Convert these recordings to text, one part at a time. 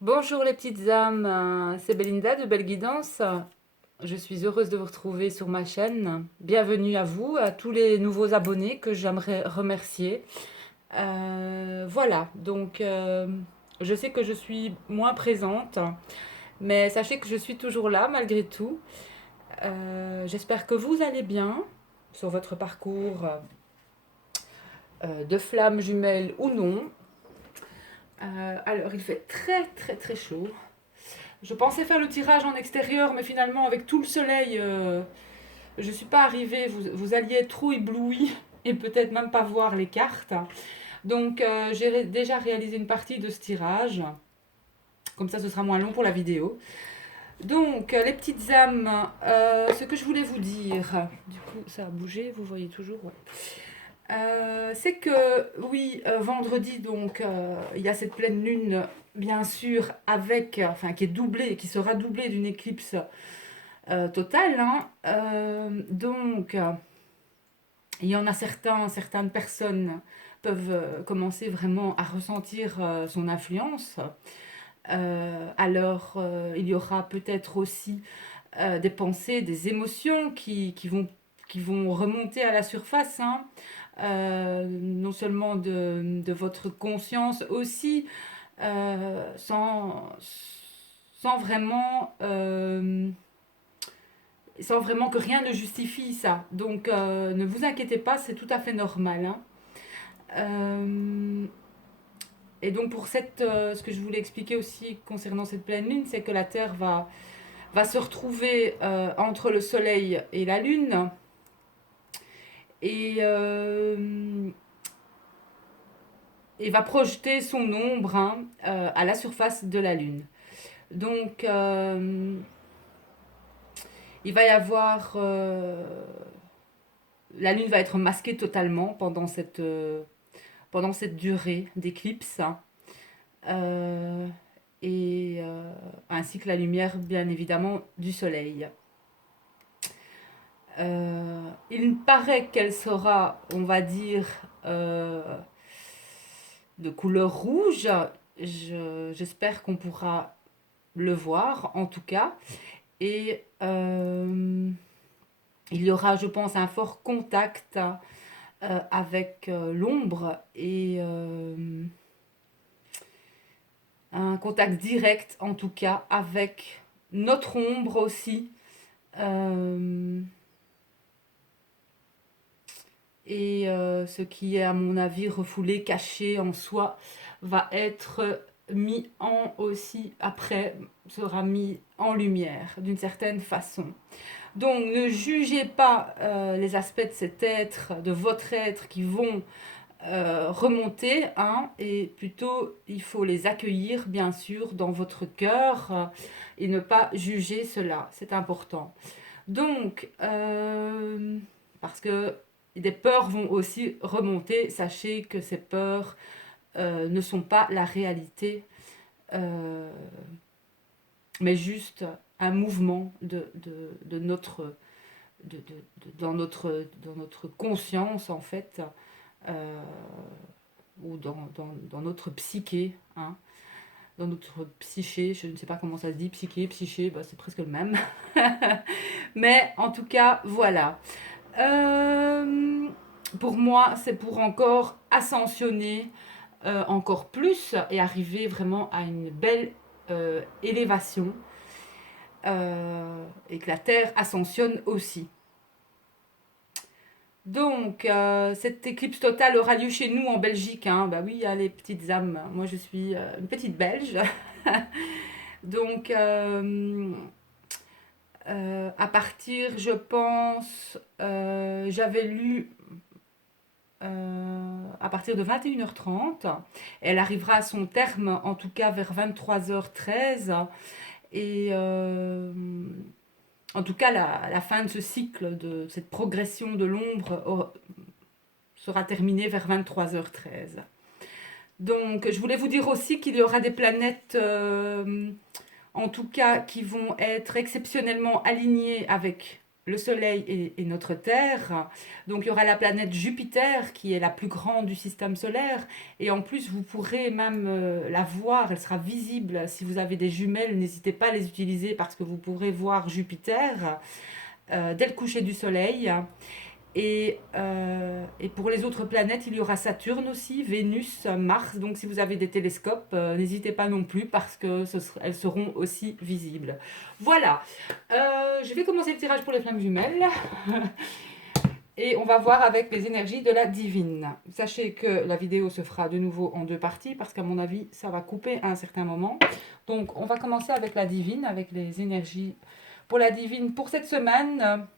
Bonjour les petites âmes, c'est Belinda de Belle Guidance. Je suis heureuse de vous retrouver sur ma chaîne. Bienvenue à vous, à tous les nouveaux abonnés que j'aimerais remercier. Voilà, donc je sais que je suis moins présente, mais sachez que je suis toujours là malgré tout. J'espère que vous allez bien sur votre parcours de flammes jumelles ou non. Alors il fait très très très chaud. Je pensais faire le tirage en extérieur, mais finalement, avec tout le soleil, je ne suis pas arrivée. Vous alliez être trop ébloui et peut-être même pas voir les cartes. Donc, j'ai déjà réalisé une partie de ce tirage. Comme ça, ce sera moins long pour la vidéo. Donc, les petites âmes, ce que je voulais vous dire, du coup, ça a bougé, vous voyez toujours, ouais. C'est que, oui, vendredi, donc, il y a cette pleine lune, bien sûr, avec, enfin, qui est doublée, qui sera doublée d'une éclipse totale, hein. Donc, il y en a certaines personnes peuvent commencer vraiment à ressentir son influence. Alors, il y aura peut-être aussi des pensées, des émotions qui vont remonter à la surface, hein. Non seulement de votre conscience aussi, sans vraiment, sans vraiment que rien ne justifie ça. Donc ne vous inquiétez pas, c'est tout à fait normal, hein. Euh, et donc pour ce que je voulais expliquer aussi concernant cette pleine lune, c'est que la Terre va se retrouver entre le Soleil et la Lune. Et, et va projeter son ombre, hein, à la surface de la Lune. Donc, il va y avoir... la Lune va être masquée totalement pendant cette durée d'éclipse, hein. Euh, ainsi que la lumière, bien évidemment, du Soleil. Il paraît qu'elle sera, on va dire, de couleur rouge. J'espère qu'on pourra le voir, en tout cas. Et il y aura, je pense, un fort contact avec l'ombre et un contact direct, en tout cas, avec notre ombre aussi. Euh, Ce qui est, à mon avis, refoulé, caché en soi, va être mis en aussi, après, sera mis en lumière d'une certaine façon. Donc ne jugez pas les aspects de cet être, de votre être qui vont remonter, hein, et plutôt il faut les accueillir bien sûr dans votre cœur et ne pas juger cela, c'est important. Donc, parce que des peurs vont aussi remonter, sachez que ces peurs ne sont pas la réalité, euh, mais juste un mouvement de notre, dans notre conscience en fait, euh, ou dans notre psyché, hein, dans notre psyché, je ne sais pas comment ça se dit, psyché, psyché, bah, c'est presque le même. Mais en tout cas, voilà. Euh, pour moi, c'est pour encore ascensionner encore plus et arriver vraiment à une belle élévation, et que la Terre ascensionne aussi. Donc, cette éclipse totale aura lieu chez nous en Belgique, hein. Bah oui, il y a les petites âmes. Moi, je suis une petite Belge. Donc, à partir, je pense, j'avais lu à partir de 21h30. Elle arrivera à son terme, en tout cas vers 23h13. Et en tout cas, la fin de ce cycle, de cette progression de l'ombre, sera terminée vers 23h13. Donc, je voulais vous dire aussi qu'il y aura des planètes, en tout cas, qui vont être exceptionnellement alignées avec le Soleil et notre Terre. Donc il y aura la planète Jupiter qui est la plus grande du système solaire. Et en plus, vous pourrez même la voir, elle sera visible. Si vous avez des jumelles, n'hésitez pas à les utiliser parce que vous pourrez voir Jupiter dès le coucher du Soleil. Et pour les autres planètes, il y aura Saturne aussi, Vénus, Mars. Donc si vous avez des télescopes, n'hésitez pas non plus parce que elles seront aussi visibles. Voilà, je vais commencer le tirage pour les flammes jumelles. Et on va voir avec les énergies de la divine. Sachez que la vidéo se fera de nouveau en 2 parties parce qu'à mon avis, ça va couper à un certain moment. Donc on va commencer avec la divine, avec les énergies pour la divine pour cette semaine.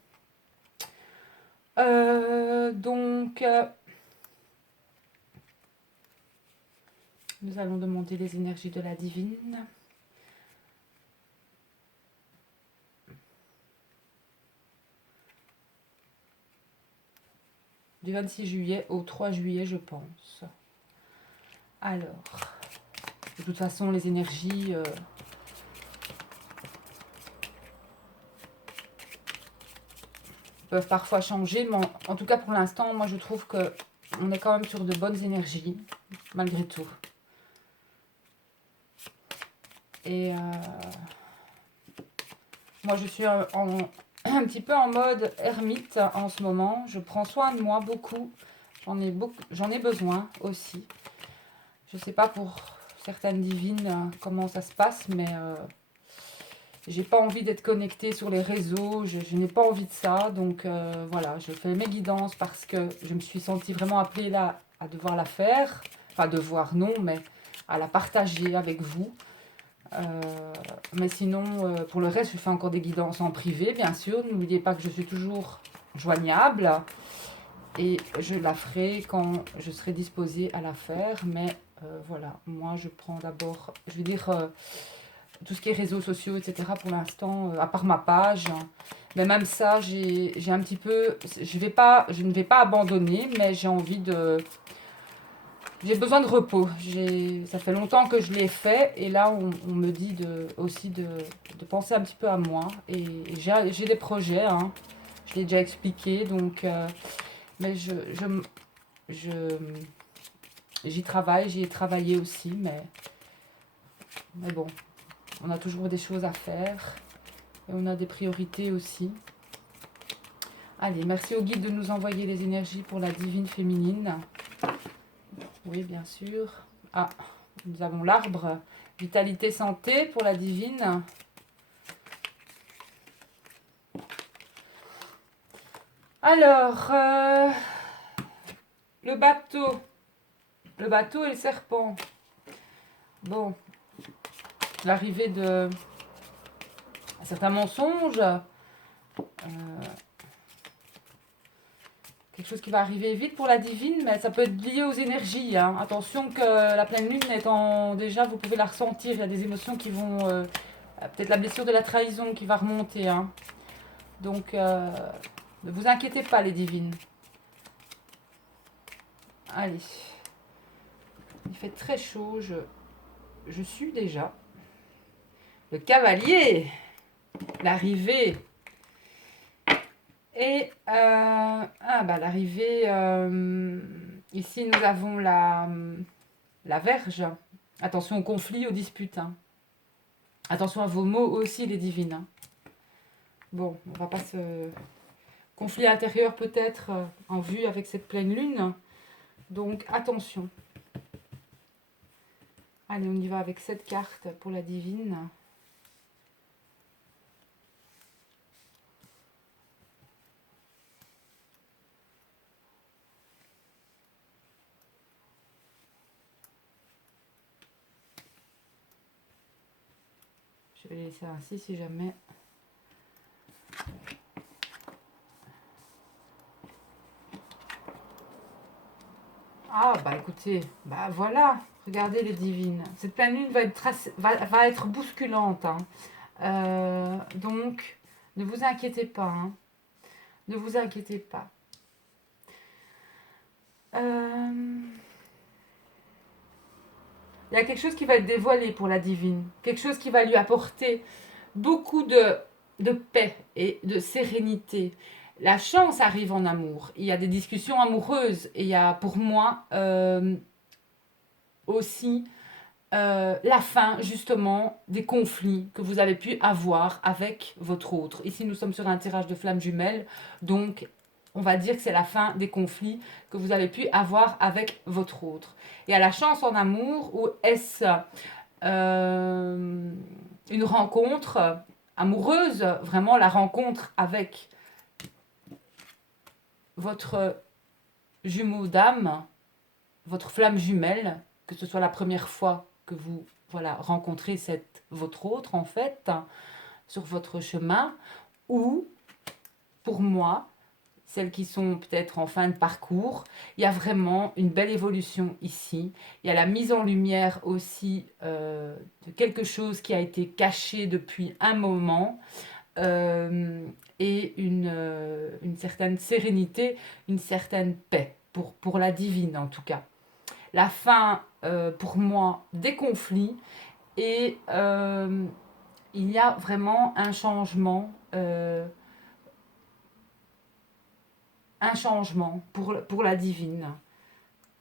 Nous allons demander les énergies de la divine. Du 26 juillet au 3 juillet, je pense. Alors, de toute façon, les énergies... peuvent parfois changer, mais en tout cas pour l'instant, moi je trouve que on est quand même sur de bonnes énergies, malgré tout. Et moi je suis un petit peu en mode ermite en ce moment. Je prends soin de moi beaucoup. J'en ai besoin aussi. Je ne sais pas pour certaines divines comment ça se passe, mais j'ai pas envie d'être connectée sur les réseaux, je n'ai pas envie de ça. Donc voilà, je fais mes guidances parce que je me suis sentie vraiment appelée là à devoir la faire. Enfin, devoir non, mais à la partager avec vous. Mais sinon, pour le reste, je fais encore des guidances en privé, bien sûr. N'oubliez pas que je suis toujours joignable. Et je la ferai quand je serai disposée à la faire. Mais voilà, moi je prends d'abord, je veux dire... tout ce qui est réseaux sociaux, etc. pour l'instant, à part ma page. Mais même ça, j'ai un petit peu... Je ne vais pas abandonner, mais j'ai envie de... J'ai besoin de repos. Ça fait longtemps que je l'ai fait. Et là, on me dit aussi de penser un petit peu à moi. Et j'ai des projets, hein. Je l'ai déjà expliqué. Donc, mais j'y travaille. J'y ai travaillé aussi. Mais bon. On a toujours des choses à faire et on a des priorités aussi. Allez, merci au guide de nous envoyer les énergies pour la divine féminine. Oui, bien sûr. Ah, nous avons l'arbre. Vitalité, santé pour la divine. Alors, le bateau. Le bateau et le serpent. Bon, l'arrivée de certains mensonges, quelque chose qui va arriver vite pour la divine, mais ça peut être lié aux énergies, hein. Attention que la pleine lune étant déjà, vous pouvez la ressentir, il y a des émotions qui vont, peut-être la blessure de la trahison qui va remonter, hein. Donc, ne vous inquiétez pas les divines. Allez, il fait très chaud, je suis déjà. Le cavalier, l'arrivée. Et l'arrivée, ici nous avons la Verge. Attention aux conflits, aux disputes, hein. Attention à vos mots aussi les divines, hein. Bon, on va pas se... Conflit intérieur peut-être en vue avec cette pleine lune. Donc attention. Allez, on y va avec cette carte pour la divine. Je vais laisser ainsi si jamais. Ah bah écoutez, bah voilà, regardez les divines. Cette pleine lune va être bousculante, hein. Donc, ne vous inquiétez pas, hein. Ne vous inquiétez pas. Il y a quelque chose qui va être dévoilé pour la divine. Quelque chose qui va lui apporter beaucoup de paix et de sérénité. La chance arrive en amour. Il y a des discussions amoureuses et il y a pour moi aussi la fin justement des conflits que vous avez pu avoir avec votre autre. Ici nous sommes sur un tirage de flammes jumelles, donc on va dire que c'est la fin des conflits que vous avez pu avoir avec votre autre. Il y a la chance en amour, ou est-ce une rencontre amoureuse, vraiment la rencontre avec votre jumeau d'âme, votre flamme jumelle, que ce soit la première fois que vous voilà, rencontrez votre autre en fait, sur votre chemin, ou pour moi, celles qui sont peut-être en fin de parcours, il y a vraiment une belle évolution ici. Il y a la mise en lumière aussi de quelque chose qui a été caché depuis un moment, et une certaine sérénité, une certaine paix, pour la divine en tout cas. La fin, pour moi, des conflits, et il y a vraiment un changement pour la divine.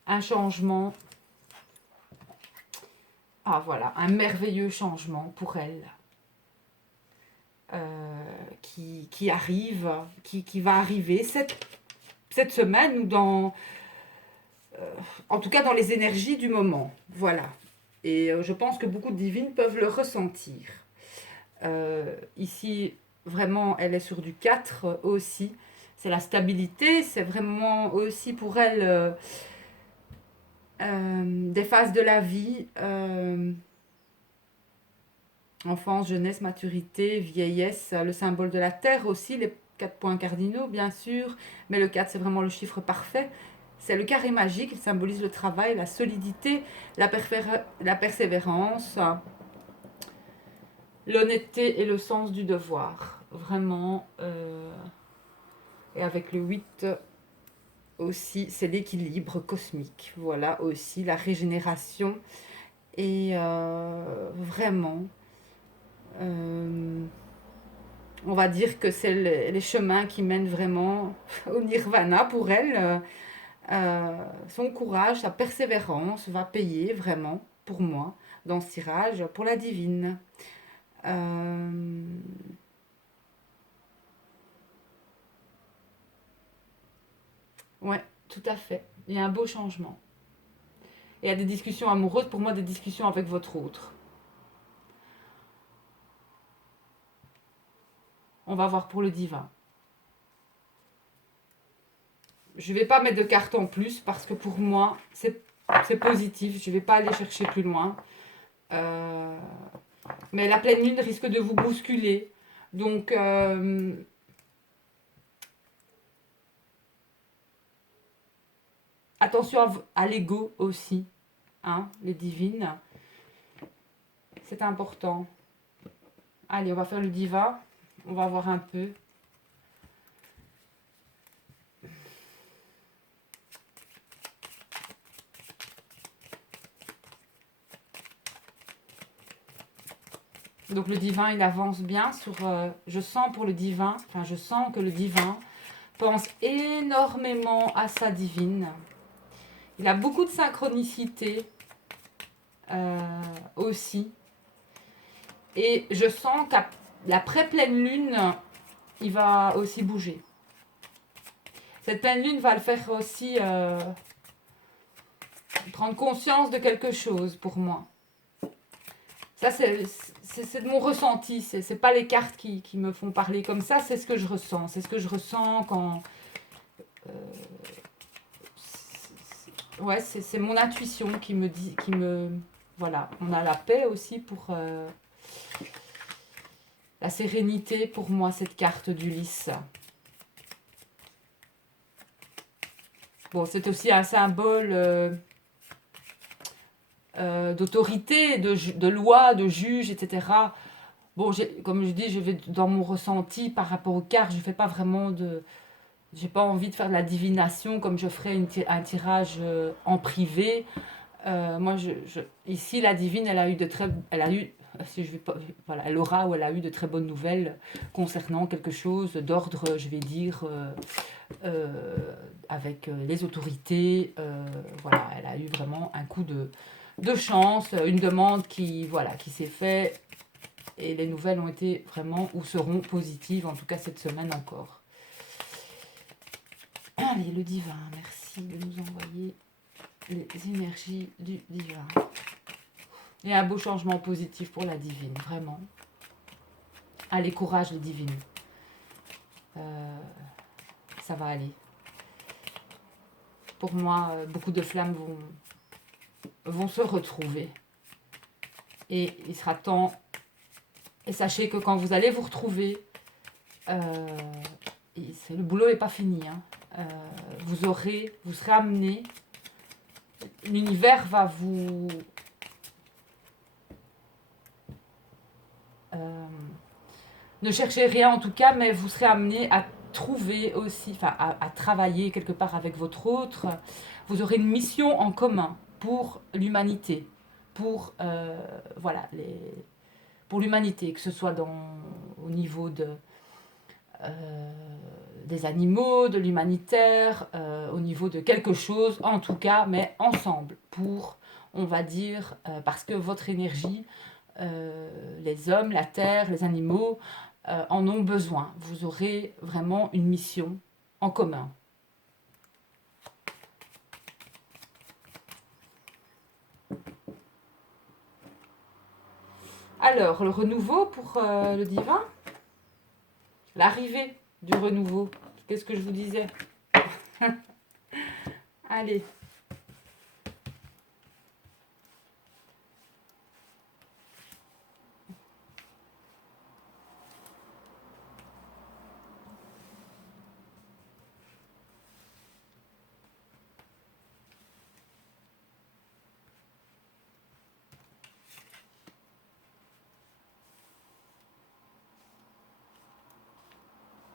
Un changement, ah voilà, un merveilleux changement pour elle. Qui arrive, qui va arriver cette semaine, ou en tout cas dans les énergies du moment. Voilà. Et je pense que beaucoup de divines peuvent le ressentir. Ici, vraiment, elle est sur du 4 aussi. C'est la stabilité, c'est vraiment aussi pour elle des phases de la vie. Enfance, jeunesse, maturité, vieillesse, le symbole de la terre aussi, les 4 points cardinaux bien sûr, mais le 4 c'est vraiment le chiffre parfait. C'est le carré magique, il symbolise le travail, la solidité, la persévérance, l'honnêteté et le sens du devoir. Vraiment. Et avec le 8 aussi, c'est l'équilibre cosmique. Voilà aussi la régénération. Et vraiment, on va dire que c'est les chemins qui mènent vraiment au nirvana pour elle. Son courage, sa persévérance va payer vraiment pour moi dans ce tirage pour la divine. Ouais, tout à fait. Il y a un beau changement. Et il y a des discussions amoureuses, pour moi des discussions avec votre autre. On va voir pour le divin. Je ne vais pas mettre de cartes en plus parce que pour moi, c'est positif. Je ne vais pas aller chercher plus loin. Mais la pleine lune risque de vous bousculer. Donc, attention à l'ego aussi. Hein, les divines. C'est important. Allez, on va faire le divin. On va voir un peu. Donc le divin, il avance bien sur... je sens pour le divin, enfin je sens que le divin pense énormément à sa divine. Il a beaucoup de synchronicité aussi. Et je sens qu'à l'après-pleine lune, il va aussi bouger. Cette pleine lune va le faire aussi prendre conscience de quelque chose pour moi. Ça, c'est de mon ressenti. C'est pas les cartes qui me font parler comme ça, c'est ce que je ressens. C'est ce que je ressens quand... ouais, c'est mon intuition qui me dit... Voilà, on a la paix aussi pour... la sérénité, pour moi, cette carte d'Ulysse. Bon, c'est aussi un symbole... d'autorité, de loi, de juge, etc. Bon, comme je dis, je vais dans mon ressenti par rapport aux cartes, je fais pas vraiment de... J'ai pas envie de faire de la divination comme je ferais un tirage en privé. Moi, ici, la divine, elle a eu si je vais pas, voilà, elle aura ou elle a eu de très bonnes nouvelles concernant quelque chose d'ordre, je vais dire, euh, avec les autorités. Voilà, elle a eu vraiment un coup de chance, une demande qui, voilà, qui s'est faite et les nouvelles ont été vraiment ou seront positives, en tout cas cette semaine encore. Allez, le divin, merci de nous envoyer les énergies du divin. Et un beau changement positif pour la divine, vraiment. Allez, courage les divines. Ça va aller. Pour moi, beaucoup de flammes vont se retrouver. Et il sera temps. Et sachez que quand vous allez vous retrouver, le boulot n'est pas fini. Hein. Vous serez amené. L'univers va vous... ne cherchez rien en tout cas, mais vous serez amené à trouver aussi, enfin à travailler quelque part avec votre autre. Vous aurez une mission en commun pour l'humanité, pour voilà, pour l'humanité, que ce soit au niveau des animaux, de l'humanitaire, au niveau de quelque chose, en tout cas, mais ensemble, pour, on va dire, parce que votre énergie, les hommes, la terre, les animaux, en ont besoin. Vous aurez vraiment une mission en commun. Alors, le renouveau pour le divin, l'arrivée du renouveau. Qu'est-ce que je vous disais? Allez.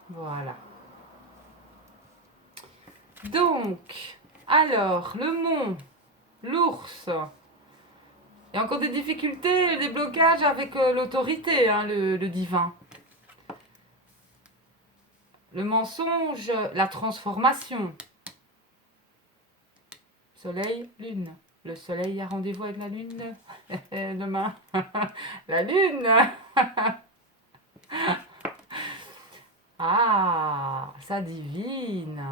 Voilà. Donc, alors, le mont, l'ours. Il y a encore des difficultés, des blocages avec l'autorité, hein, le divin. Le mensonge, la transformation. Soleil, lune. Le soleil a rendez-vous avec la lune demain. La lune. Ah, ça divine.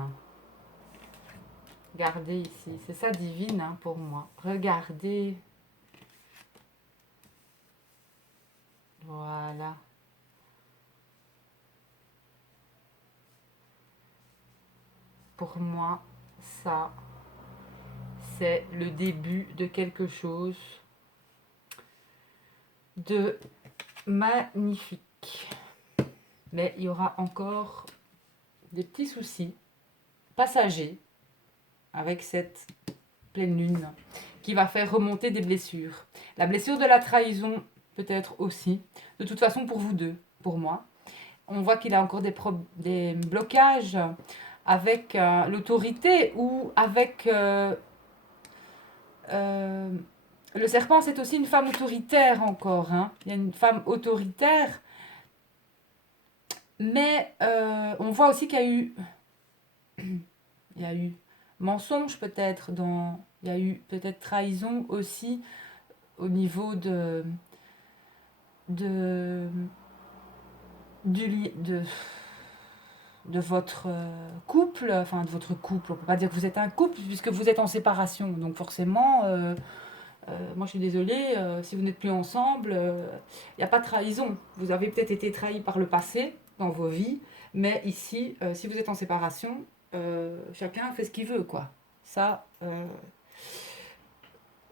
Regardez ici, c'est ça divine hein, pour moi. Regardez. Voilà. Pour moi, ça, c'est le début de quelque chose de magnifique. Mais il y aura encore des petits soucis passagers avec cette pleine lune qui va faire remonter des blessures. La blessure de la trahison peut-être aussi. De toute façon pour vous deux, pour moi. On voit qu'il a encore des blocages avec l'autorité ou avec... le serpent, c'est aussi une femme autoritaire encore. Hein. Il y a une femme autoritaire. Mais on voit aussi qu'il y a eu... il y a eu mensonge peut-être. Il y a eu peut-être trahison aussi au niveau de votre couple, enfin de votre couple, on ne peut pas dire que vous êtes un couple puisque vous êtes en séparation, donc forcément, moi je suis désolée, si vous n'êtes plus ensemble, il n'y a pas de trahison. Vous avez peut-être été trahi par le passé dans vos vies, mais ici, si vous êtes en séparation, chacun fait ce qu'il veut, quoi. Ça,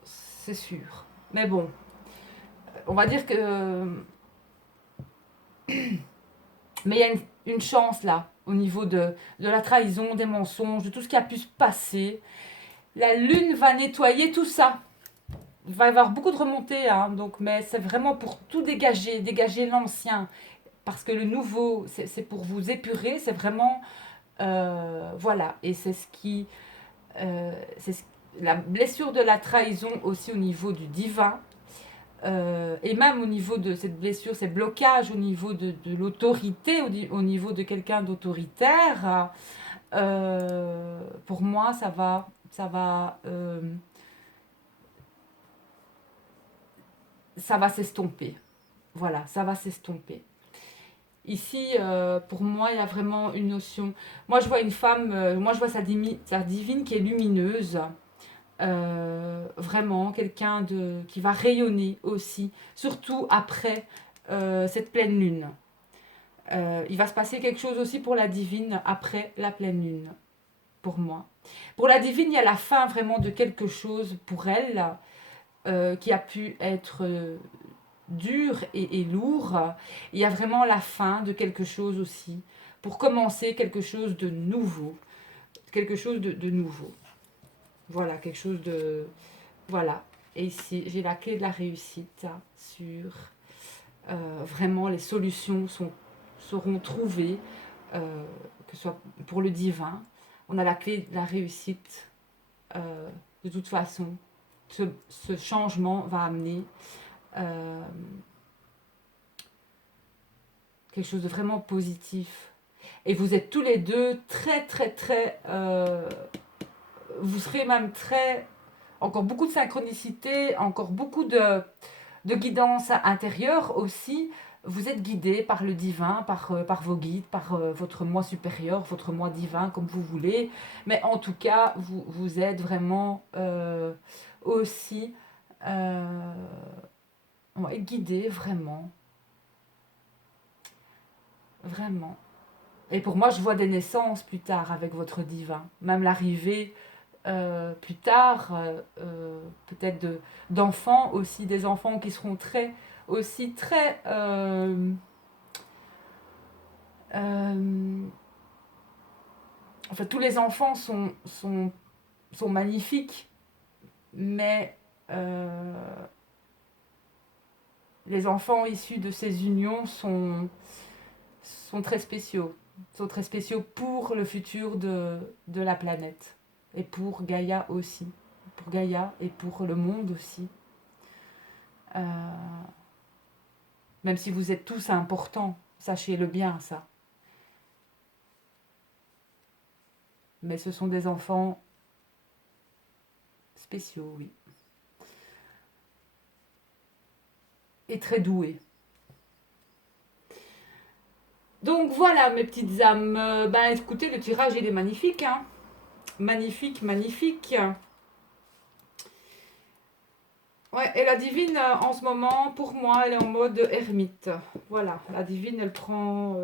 c'est sûr. Mais bon, on va dire que... Mais il y a une chance là, au niveau de la trahison, des mensonges, de tout ce qui a pu se passer. La lune va nettoyer tout ça. Il va y avoir beaucoup de remontées, hein, donc, mais c'est vraiment pour tout dégager l'ancien. Parce que le nouveau, c'est pour vous épurer, c'est vraiment... voilà, et c'est ce qui... la blessure de la trahison aussi au niveau du divin. Et même au niveau de cette blessure, ces blocages au niveau de l'autorité, au niveau de quelqu'un d'autoritaire, pour moi, ça va s'estomper. Voilà, ça va s'estomper. Ici, pour moi, il y a vraiment une notion. Moi, je vois une femme, moi, je vois sa divine qui est lumineuse. Vraiment, quelqu'un qui va rayonner aussi, surtout après cette pleine lune. Il va se passer quelque chose aussi pour la divine après la pleine lune, pour moi. Pour la divine, il y a la fin vraiment de quelque chose pour elle qui a pu être dur et lourd. Il y a vraiment la fin de quelque chose aussi, pour commencer quelque chose de nouveau. Quelque chose de nouveau. Voilà, quelque chose de... Voilà. Et ici, j'ai la clé de la réussite sur... vraiment, les solutions seront trouvées, que ce soit pour le divin. On a la clé de la réussite. De toute façon, ce changement va amener quelque chose de vraiment positif. Et vous êtes tous les deux très, très, très... vous serez même très... Encore beaucoup de synchronicité, encore beaucoup de guidance intérieure aussi. Vous êtes guidé par le divin, par vos guides, par votre moi supérieur, votre moi divin, comme vous voulez. Mais en tout cas, vous êtes vraiment aussi ouais, guidé, vraiment. Vraiment. Et pour moi, je vois des naissances plus tard avec votre divin. Même l'arrivée plus tard, peut-être d'enfants aussi, des enfants qui seront aussi très... enfin, tous les enfants sont magnifiques, mais les enfants issus de ces unions sont très spéciaux. Sont très spéciaux pour le futur de la planète. Et pour Gaïa aussi. Pour Gaïa et pour le monde aussi. Même si vous êtes tous importants, sachez-le bien ça. Mais ce sont des enfants spéciaux, oui. Et très doués. Donc voilà mes petites âmes. Ben écoutez, le tirage il est magnifique. Hein. Magnifique, magnifique. Ouais, et la divine, en ce moment, pour moi, elle est en mode ermite. Voilà, la divine, elle prend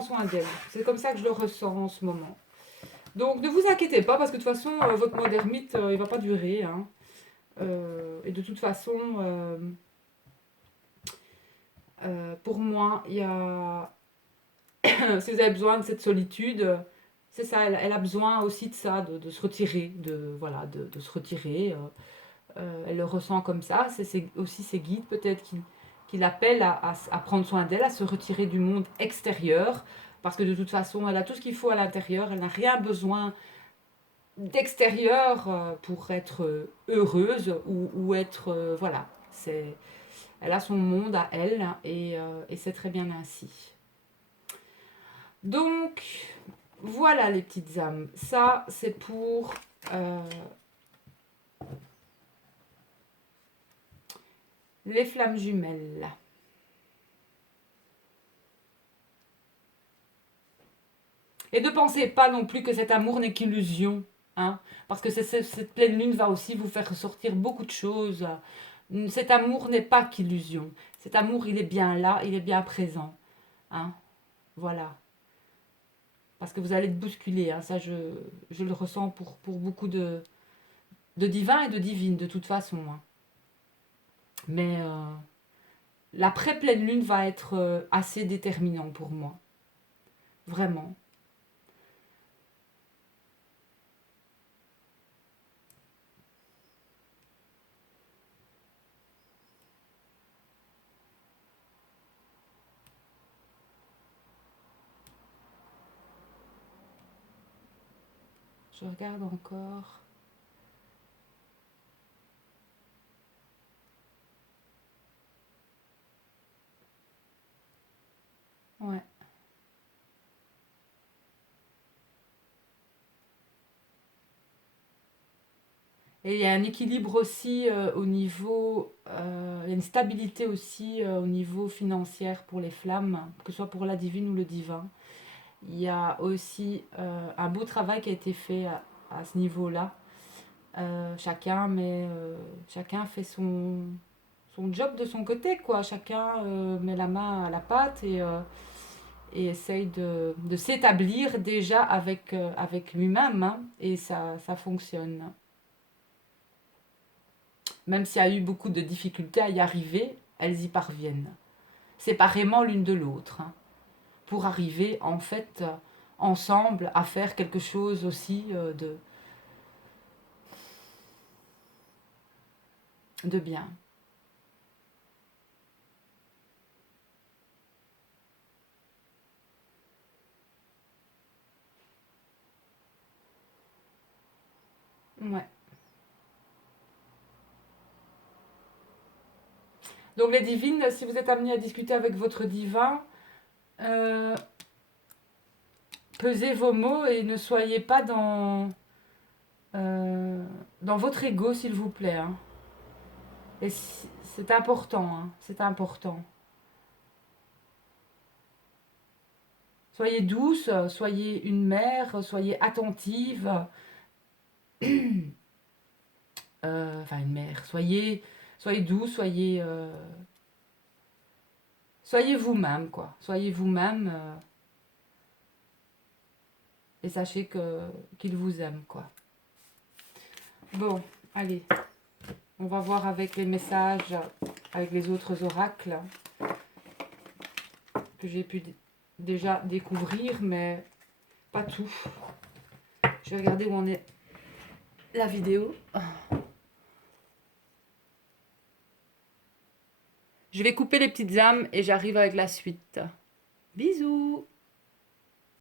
soin d'elle. C'est comme ça que je le ressens en ce moment. Donc, ne vous inquiétez pas, parce que de toute façon, votre mode ermite, il va pas durer. Hein. Et de toute façon, pour moi, il y a... si vous avez besoin de cette solitude, c'est ça, elle a besoin aussi de ça, de se retirer, voilà, de se retirer. Elle le ressent comme ça. C'est aussi ses guides peut-être qui l'appellent à prendre soin d'elle, à se retirer du monde extérieur. Parce que de toute façon, elle a tout ce qu'il faut à l'intérieur. Elle n'a rien besoin d'extérieur pour être heureuse ou être... voilà. Elle a son monde à elle et c'est très bien ainsi. Donc, voilà les petites âmes. Ça, c'est pour... les flammes jumelles. Et ne pensez pas non plus que cet amour n'est qu'illusion. Hein, parce que cette pleine lune va aussi vous faire ressortir beaucoup de choses. Cet amour n'est pas qu'illusion. Cet amour, il est bien là, il est bien présent. Hein, voilà. Parce que vous allez être bousculé. Hein, ça, je le ressens pour beaucoup de divins et de divines, de toute façon. Hein. Mais l'après-pleine lune va être assez déterminant pour moi. Vraiment. Je regarde encore. Et il y a un équilibre aussi au niveau, il y a une stabilité aussi au niveau financier pour les flammes, que ce soit pour la divine ou le divin. Il y a aussi un beau travail qui a été fait à ce niveau-là. Chacun fait son job de son côté, quoi. Chacun met la main à la pâte et essaye de s'établir déjà avec lui-même, hein, et ça fonctionne. Même s'il y a eu beaucoup de difficultés à y arriver, elles y parviennent, séparément l'une de l'autre, hein, pour arriver en fait ensemble à faire quelque chose aussi de bien. Ouais. Donc les divines, si vous êtes amené à discuter avec votre divin, euh, pesez vos mots et ne soyez pas euh, dans votre ego, s'il vous plaît, hein. Et c'est important, hein, c'est important. Soyez douce, soyez une mère, soyez attentive. Enfin, une mère. Soyez douce, soyez vous-même, quoi. Soyez vous-même et sachez qu'il vous aime, quoi. Bon, allez, on va voir avec les messages, avec les autres oracles que j'ai pu déjà découvrir, mais pas tout. Je vais regarder où en est la vidéo. Je vais couper les petites âmes et j'arrive avec la suite. Bisous!